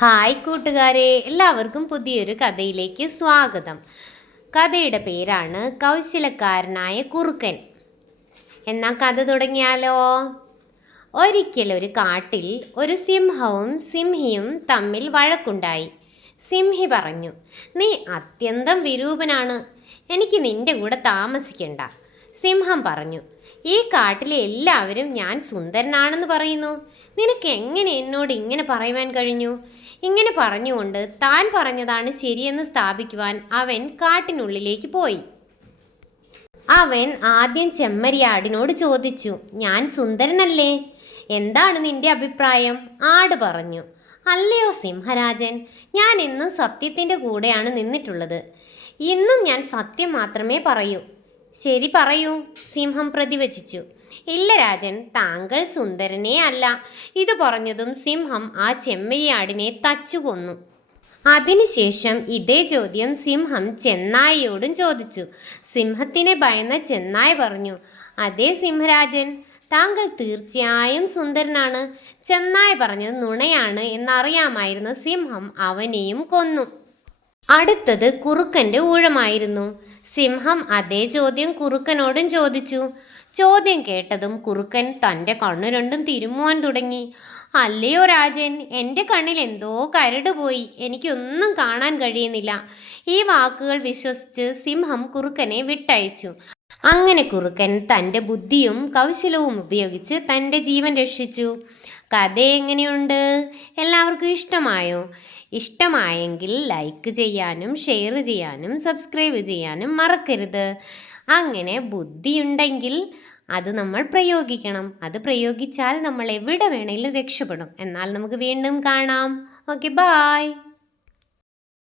Hi കൂട്ടുകാരെ എല്ലാവർക്കും പുതിയൊരു കഥയിലേക്ക് സ്വാഗതം. കഥയുടെ പേരാണ് കൗശലക്കാരനായ കുറുക്കൻ. എന്നാ കഥ തുടങ്ങിയാലോ? ഒരിക്കൽ ഒരു കാട്ടിൽ ഒരു സിംഹവും സിംഹിയും തമ്മിൽ വഴക്കുണ്ടായി. സിംഹി പറഞ്ഞു നീ അത്യന്തം വിരൂപനാണ്. എനിക്ക് നിന്റെ കൂടെ താമസിക്കണ്ട. സിംഹം പറഞ്ഞു ഈ കാട്ടിലെ എല്ലാവരും ഞാൻ സുന്ദരനാണെന്ന് പറയുന്നു. നിനക്ക് എങ്ങനെ എന്നോട് ഇങ്ങനെ പറയുവാൻ കഴിഞ്ഞു? ഇങ്ങനെ പറഞ്ഞുകൊണ്ട് താൻ പറഞ്ഞതാണ് ശരിയെന്ന് സ്ഥാപിക്കുവാൻ അവൻ കാട്ടിനുള്ളിലേക്ക് പോയി. അവൻ ആദ്യം ചെമ്മരിയാടിനോട് ചോദിച്ചു ഞാൻ സുന്ദരനല്ലേ? എന്താണ് നിന്റെ അഭിപ്രായം? ആട് പറഞ്ഞു അല്ലയോ സിംഹരാജൻ ഞാൻ ഇന്നും സത്യത്തിന്റെ കൂടെയാണ് നിന്നിട്ടുള്ളത്. ഇന്നും ഞാൻ സത്യം മാത്രമേ പറയൂ. ശരി പറയൂ. സിംഹം പ്രതിവചിച്ചു. ഇല്ല രാജൻ താങ്കൾ സുന്ദരനേ അല്ല. ഇത് പറഞ്ഞതും സിംഹം ആ ചെമ്മരിയാടിനെ തച്ചു കൊന്നു അതിനുശേഷം ഇതേ ചോദ്യം സിംഹം ചെന്നായിയോടും ചോദിച്ചു. സിംഹത്തിനെ ഭയന്ന ചെന്നായ പറഞ്ഞു അതേ സിംഹരാജൻ താങ്കൾ തീർച്ചയായും സുന്ദരനാണ് ചെന്നായ പറഞ്ഞത് നുണയാണ് എന്നറിയാമായിരുന്ന സിംഹം അവനെയും കൊന്നു. അടുത്തത് കുറുക്കന്റെ ഊഴമായിരുന്നു. സിംഹം അതേ ചോദ്യം കുറുക്കനോടും ചോദിച്ചു. ചോദ്യം കേട്ടതും കുറുക്കൻ തന്റെ കണ്ണു രണ്ടും തിരുമുവാൻ തുടങ്ങി. അല്ലയോ രാജൻ എന്റെ കണ്ണിൽ എന്തോ കരട് പോയി. എനിക്കൊന്നും കാണാൻ കഴിയുന്നില്ല. ഈ വാക്കുകൾ വിശ്വസിച്ച് സിംഹം കുറുക്കനെ വിട്ടയച്ചു. അങ്ങനെ കുറുക്കൻ തന്റെ ബുദ്ധിയും കൗശലവും ഉപയോഗിച്ച് തന്റെ ജീവൻ രക്ഷിച്ചു. കഥ എങ്ങനെയുണ്ട്? എല്ലാവർക്കും ഇഷ്ടമായോ? ഇഷ്ടമായെങ്കിൽ ലൈക്ക് ചെയ്യാനും ഷെയർ ചെയ്യാനും സബ്സ്ക്രൈബ് ചെയ്യാനും മറക്കരുത്. അങ്ങനെ ബുദ്ധിയുണ്ടെങ്കിൽ അത് നമ്മൾ പ്രയോഗിക്കണം. അത് പ്രയോഗിച്ചാൽ നമ്മൾ എവിടെ വേണമെങ്കിലും രക്ഷപ്പെടും. എന്നാൽ നമുക്ക് വീണ്ടും കാണാം. Okay bye